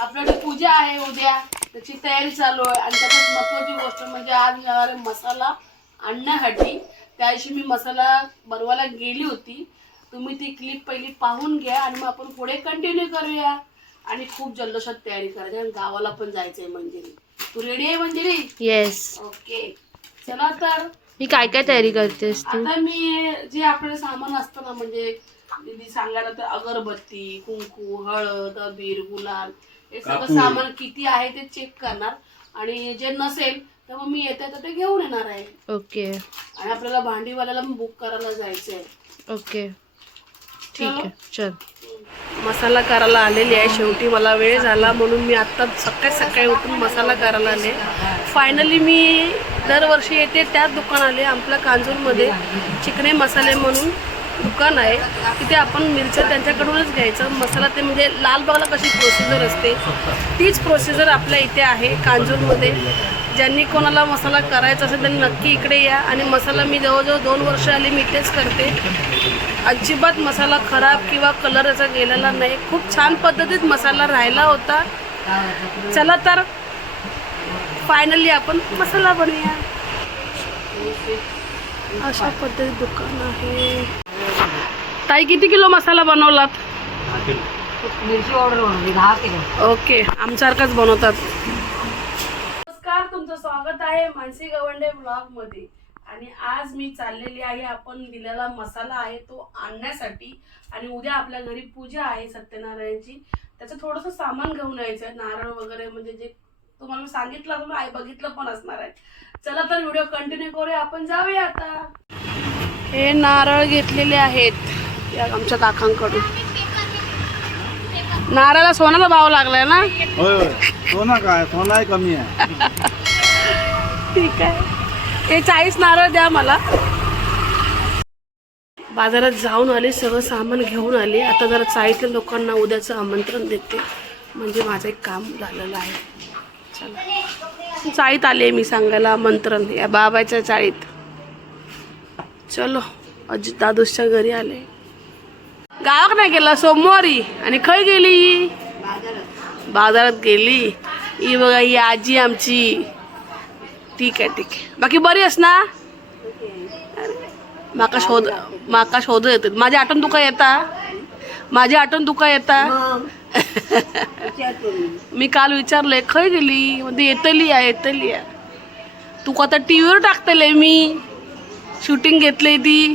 आपल्याकडे पूजा आहे उद्या, त्याची तयारी चालू आहे. आणि त्याच्यात महत्त्वाची गोष्ट म्हणजे आज येणारे मसाला आणण्यासाठी त्या दिवशी मी मसाला बनवायला गेली होती. तुम्ही ती क्लिप पहिली पाहून घ्या आणि मग आपण पुढे कंटिन्यू करूया. आणि खूप जल्लोषात तयारी करायची आणि गावाला पण जायचंय. मंजिरी, तू रेडी आहे मंजिरी? येस. ओके, चला तर. मी काय काय तयारी करतेस तू? आता मी जे आपलं सामान असतं ना, म्हणजे दीदी सांगायला तर अगरबत्ती, कुंकू, हळद, अबीर, गुलाल, हे सगळं सामान किती आहे ते चेक करणार. आणि जे नसेल तर मग मी येते तर ते घेऊन येणार आहे. ओके. आणि आपल्याला भांडीवाल्याला बुक करायला जायचंय. ओके, ठीक आहे, चल. मसाला करायला आलेली आहे. शेवटी मला वेळ झाला म्हणून मी आत्ता सकाळी सकाळी उठून मसाला करायला आले. फायनली मी दरवर्षी येते त्याच दुकान आले. आपल्या कांजूरमध्ये चिकणे मसाले म्हणून दुकान आहे. तिथे आपण मिरच्या त्यांच्याकडूनच घ्यायचं. मसाला ते म्हणजे लालबागला कशी प्रोसिजर असते तीच प्रोसिजर आपल्या इथे आहे कांजूरमध्ये. ज्यांनी कोणाला मसाला करायचा असेल त्यांनी नक्की इकडे या. आणि मसाला मी जवळजवळ 2 वर्ष आली मी इथेच करते. अजिबात मसाला खराब किंवा कलर याचा गेलेला नाही. खूप छान पद्धतीत मसाला राहिला होता. चला तर फायनली आपण मसाला बनवूया. अशा पद्धतीत दुकान आहे. ताई किती किलो मसाला बनवलात? मिरची ऑर्डर बनवली 10 किलो. ओके, आमच्यासारखाच बनवतात. नमस्कार, तुमचं स्वागत आहे मानसी गवंडे ब्लॉग मध्ये. आणि आज मी चाललेली आहे आपण दिलेला मसाला आहे तो आणण्यासाठी. आणि उद्या आपल्या घरी पूजा आहे सत्यनारायणची. त्याचं थोडंसं सामान घेऊन यायचं आहे. नारळ वगैरे, म्हणजे जे तुम्हाला सांगितलं तुम्ही आई बघितलं पण असणार आहे. चला तर व्हिडिओ कंटिन्यू करूया. आपण जाऊया आता. हे नारळ घेतलेले आहेत या आमच्या काकांकडून. नारळाला सोन्याचा भाव लागलाय ना? होय होय, सोना काय, सोना कमी आहे. ठीक आहे, हे 40 नारळ द्या मला. बाजारात जाऊन आले, सगळं सामान घेऊन आले. आता जरा चाळीतल्या लोकांना उद्याचं आमंत्रण देते, म्हणजे माझं एक काम झालेलं आहे. चला, चाळीत आले मी सांगायला आमंत्रण या बाबाच्या चाळीत. चलो, अजित दादूच्या घरी आले. गावाक नाही गेला सोमवारी. आणि खय गेली? बाजारात गेली. ही बघा, ही आजी आमची. ठीक आहे, ठीक आहे. बाकी बरी आहेस ना? माका शोध येते. माझी आठवण तुका येता? माझी आठवण तुका येता? मी काल विचारलंय खय गेली, म्हणजे येतली आहे. तुका आता टीव्हीवर टाकतले मी. शूटिंग घेतली ती.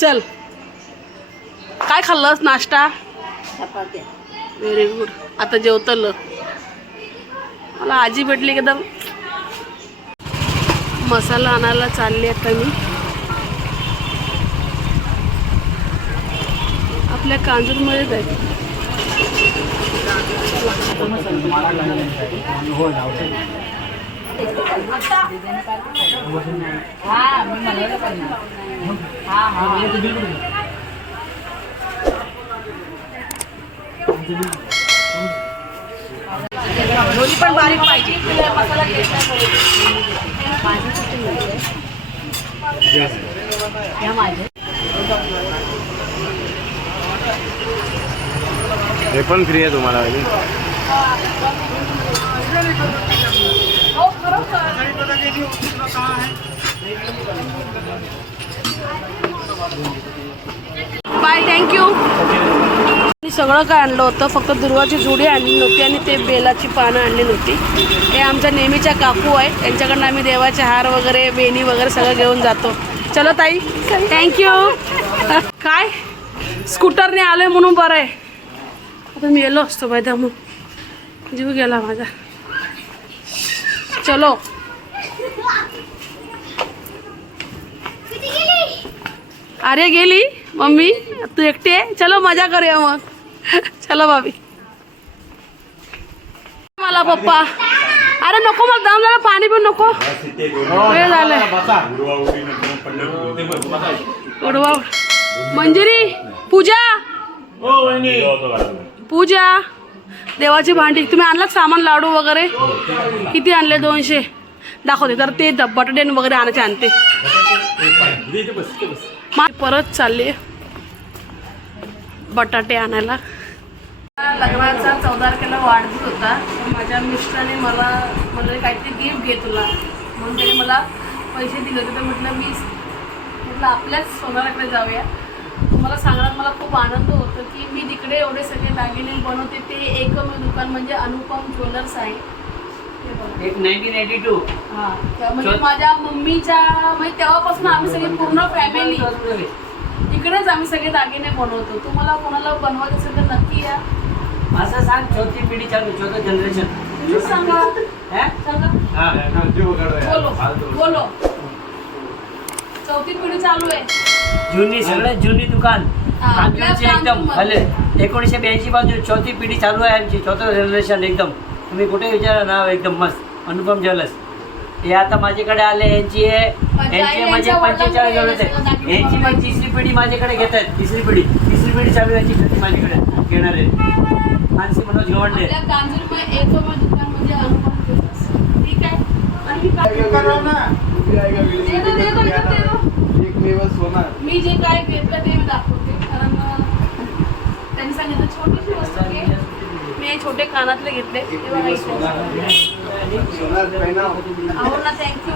चल, काय खाल्लंस नाश्ता? Very good. आता जेवतलं. मला आजी भेटली एकदम. मसाला आणायला चालली आता मी. आपल्या कांजूरमध्येच आहे. दोन्ही पण बारीक पाहिजे. मसाला हे पण फ्री आहे तुम्हाला. Bye, thank you. सगळं काय आणलं होतं, फक्त दुर्वाची जुडी आणली नव्हती आणि ते बेलाची पानं आणली नव्हती. हे आमच्या नेहमीच्या काकू आहे, त्यांच्याकडनं आम्ही देवाचे हार वगैरे, वेणी वगैरे सगळं घेऊन जातो. चलो ताई, थँक्यू. काय स्कूटरने आलोय म्हणून बरं आहे. आता मी येलो असतो बाय मग जीव गेला माझा. चलो, अरे गेली मम्मी, तू एकटी आहे. चलो मजा करूया मग. चलो भाभी. मला पप्पा, अरे नको मला दम झाला, पाणी पण नको. वेळ झालंय. उडवा. मंजिरी, पूजा पूजा देवाची भांडी. तुम्ही आणलात सामान, लाडू वगैरे किती आणले? 200. दाखवते तर ते बटाटे वगैरे आणायचे आणते. परत चालले बटाटे आणायला. लग्नाचा 14 तारखेला वाढदिवस होता. तर माझ्या मिस्टराने मला म्हणलं काहीतरी गिफ्ट घे तुला, म्हणून त्याने मला पैसे दिले होते. तर म्हटलं आपल्याच सोनाराकडे जाऊया. तुम्हाला सांगण्यात मला खूप आनंद होतो की मी तिकडे एवढे सगळे दागिने बनवते. ते एकमेव दुकान म्हणजे अनुपम ज्वेलर्स आहे. हे बघा. एक 1982 हां, त्या म्हणजे माझ्या मम्मीच्या म्हणजे तेव्हापासून आम्ही सगळे पूर्ण फॅमिली इकडेच आम्ही सगळे दागिने बनवतो. तुम्हाला कोणाला बनवायचं असेल तर नक्की या. असं सांग, चौथी पिढी चालू, चौथं जनरेशन. तुम्ही सांगा. सांगा. बोलो. चौथी पिढी चालू आहे. जुनी, सगळ्यात जुनी दुकान कांजूरची एकदम भले 1982 पासून चौथी पिढी चालू आहे आमची, चौथं जनरेशन एकदम. तुम्ही कुठे विचारा नाव एकदम मस्त, अनुपम ज्वेलर्स. हे आता माझ्याकडे आले, यांची म्हणजे 45 जवळच आहे. यांची पण तिसरी पिढी माझ्याकडे घेत आहेत. तिसरी पिढी चालू आहे यांची माझ्याकडे घेणार आहे. मानसी मनोज गवंडे. आपल्या कांजूरमध्ये एकमेव दुकान म्हणजे अनुपम ज्वेलर्स. ठीक आहे. आणि मी दे दो. मी जे काय घेतलं ते मी दाखवते, कारण त्यांनी सांगितलं छोटीशी वस्तू घे. मी हे छोटे कानातले घेतले. ते बघा इथे. आवड ना, थँक्यू.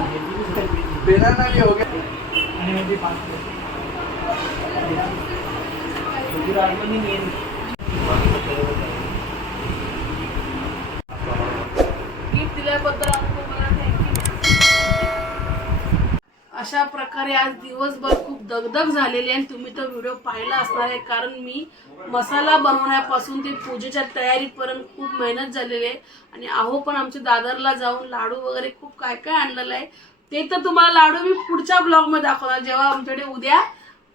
गिफ्ट दिल्याबद्दल अनुपमला थँक्यू. अशा प्रकारे आज दिवसभर खूप दगदग झालेली आहे आणि तुम्ही तो व्हिडिओ पाहिला असणार आहे, कारण मी मसाला बनवण्यापासून ते पूजेच्या तयारीपर्यंत खूप मेहनत झालेली आहे. आणि अहो पण आमच्या दादरला जाऊन लाडू वगैरे खूप काय काय आणलेलं आहे. ते तर तुम्हाला लाडू मी पुढच्या ब्लॉगमध्ये दाखवणार, जेव्हा आमच्याकडे उद्या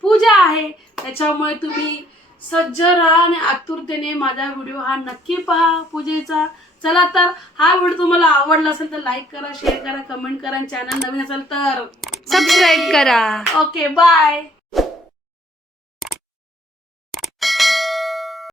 पूजा आहे. त्याच्यामुळे तुम्ही सज्ज राहा आणि आतुरतेने माझा व्हिडिओ हा नक्की पहा पूजेचा. चला तर हा व्हिडिओ तुम्हाला आवडला असेल तर लाईक करा, शेअर करा, कमेंट करा. चॅनल नवीन असेल तर सबस्क्राईब करा. Okay, bye.